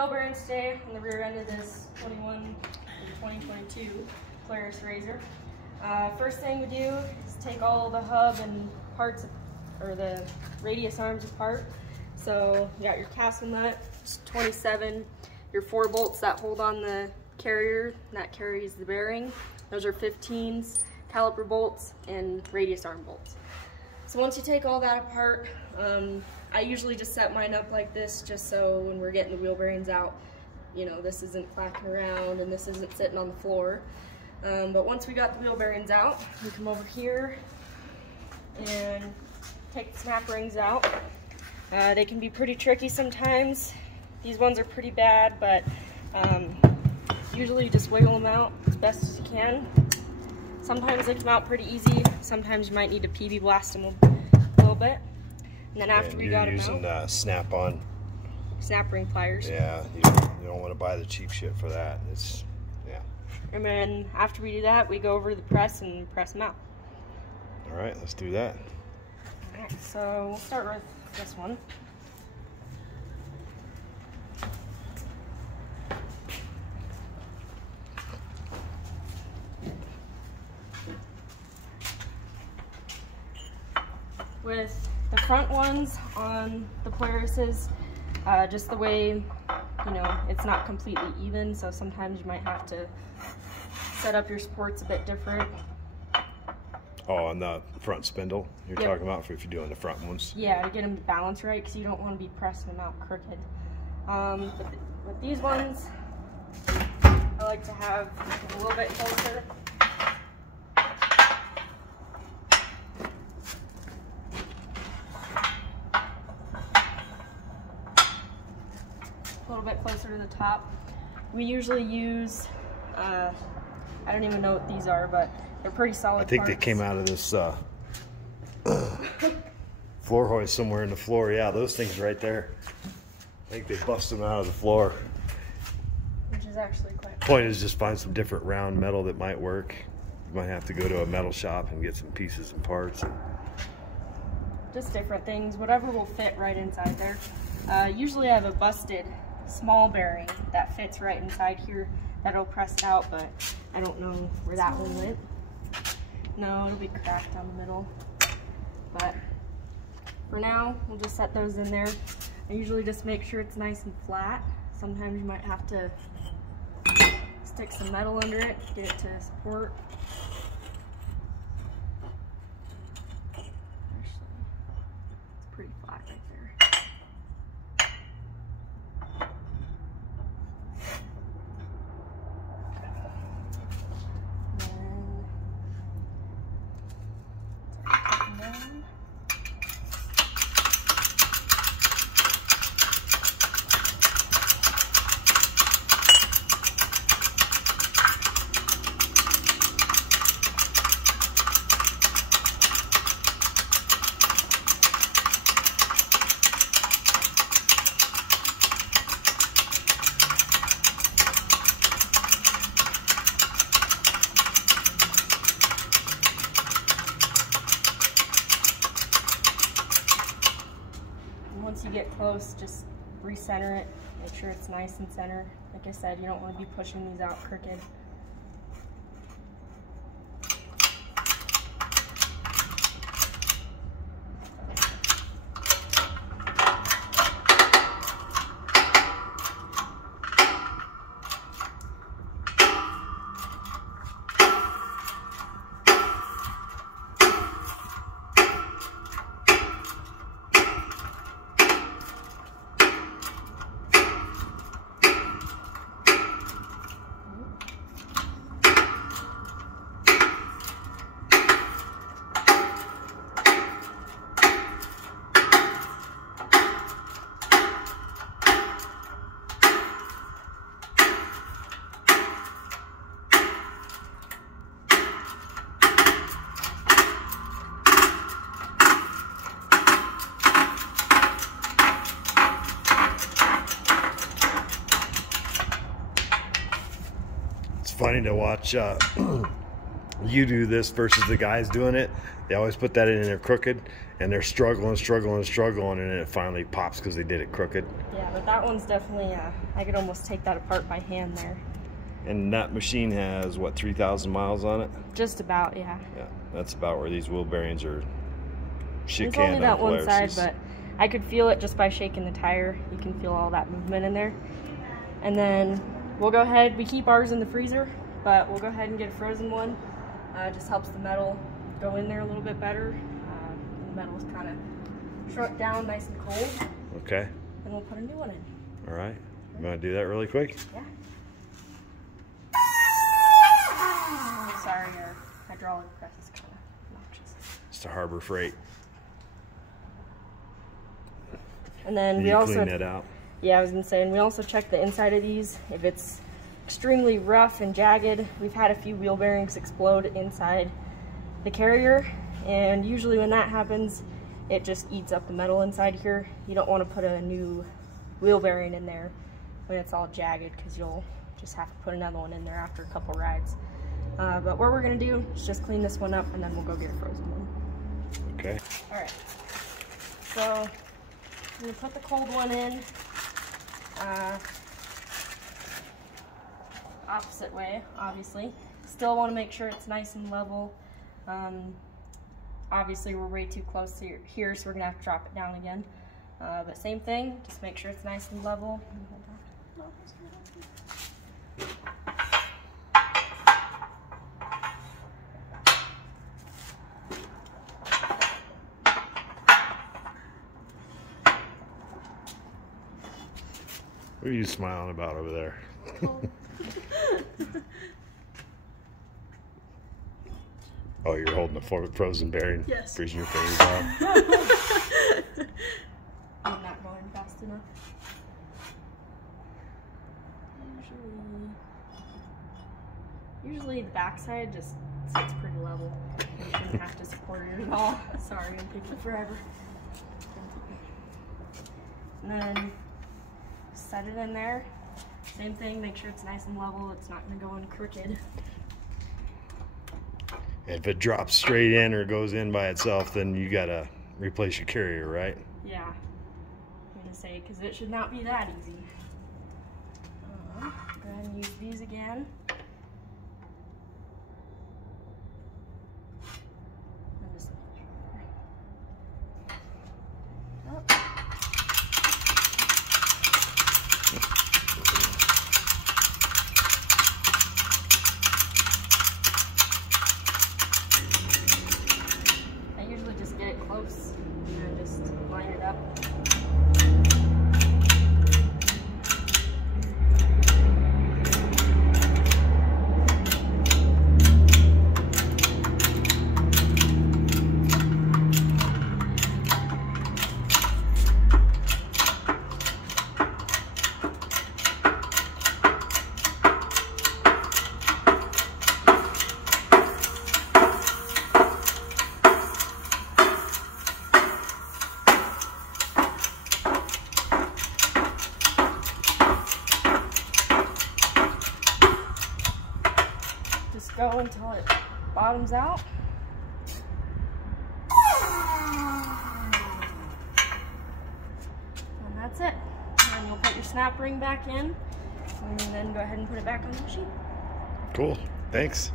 wheel bearings today on the rear end of this 2022 Polaris RZR. First thing we do is take all the hub and parts, or the radius arms apart. So you got your castle nut, it's 27, your 4 bolts that hold on the carrier that carries the bearing. Those are 15s, caliper bolts, and radius arm bolts. So once you take all that apart, I usually just set mine up like this just so when we're getting the wheel bearings out, you know, this isn't clacking around and this isn't sitting on the floor. But once we got the wheel bearings out, we come over here and take the snap rings out. They can be pretty tricky sometimes. These ones are pretty bad, but usually you just wiggle them out as best as you can. Sometimes they come out pretty easy. Sometimes you might need to PB blast them a little bit. And then after we got them out, you're using snap-on snap ring pliers. Yeah, you don't want to buy the cheap shit for that. It's And then after we do that, we go over to the press and press them out. All right, let's do that. All right, so we'll start with this one. With the front ones on the Polarises, just the way, you know, it's not completely even, so sometimes you might have to set up your supports a bit different. Oh, on the front spindle you're talking about for if you're doing the front ones? Yeah, to get them to balance right, because you don't want to be pressing them out crooked. But with these ones, I like to have a little bit closer. A little bit closer to the top. We usually use, I don't even know what these are, but they're pretty solid I think parts. they came out of this floor hoist somewhere in the floor. Yeah, those things right there. I think they busted them out of the floor. Which is actually quite cool. Point is just find some different round metal that might work. You might have to go to a metal shop and get some pieces and parts. Just different things, whatever will fit right inside there. Usually I have a busted small bearing that fits right inside here that'll press it out, but I don't know where that one went. No, it'll be cracked down the middle. But for now, we'll just set those in there. I usually just make sure it's nice and flat. Sometimes you might have to stick some metal under it, get it to support. Actually, it's pretty flat right there. Once you get close, just recenter it, make sure it's nice and center. Like I said, you don't want to be pushing these out crooked. Funny to watch you do this versus the guys doing it, they always put that in there crooked, and they're struggling, and then it finally pops because they did it crooked. Yeah, but that one's definitely, I could almost take that apart by hand there. And that machine has, what, 3,000 miles on it? Just about, yeah. Yeah, that's about where these wheel bearings are shit It's canned only that on one Polaris. side, but I could feel it just by shaking the tire. You can feel all that movement in there. And then we'll go ahead, we keep ours in the freezer, but we'll go ahead and get a frozen one. It just helps the metal go in there a little bit better. The metal's kind of shrunk down nice and cold. Okay. And we'll put a new one in. All right. You want to do that really quick? Yeah. Sorry, our hydraulic press is kind of obnoxious. It's to Harbor Freight. And then we you also clean that out. Yeah, I was gonna say, and we also check the inside of these. If it's extremely rough and jagged, we've had a few wheel bearings explode inside the carrier, and usually when that happens, it just eats up the metal inside here. You don't want to put a new wheel bearing in there when it's all jagged, because you'll just have to put another one in there after a couple rides. But what we're gonna do is just clean this one up, and then we'll go get a frozen one. Okay. All right. So I'm gonna put the cold one in. Opposite way, obviously. Still want to make sure it's nice and level. Obviously we're way too close here, so we're gonna have to drop it down again. But same thing, just make sure it's nice and level. What are you smiling about over there? Oh, you're holding the frozen bearing? Yes. Freezing your fingers off? I'm not going fast enough. Usually the backside just sits pretty level. You shouldn't have to support it at all. Sorry, I'm taking forever. And then set it in there. Same thing, make sure it's nice and level. It's not going to go in crooked. If it drops straight in or goes in by itself, then you gotta replace your carrier, right? Yeah, I'm gonna say, because it should not be that easy. Go ahead and use these again. And just I usually just get it close and just line it up. Just go until it bottoms out. And that's it. And then you'll put your snap ring back in, and then go ahead and put it back on the machine. Cool. Thanks.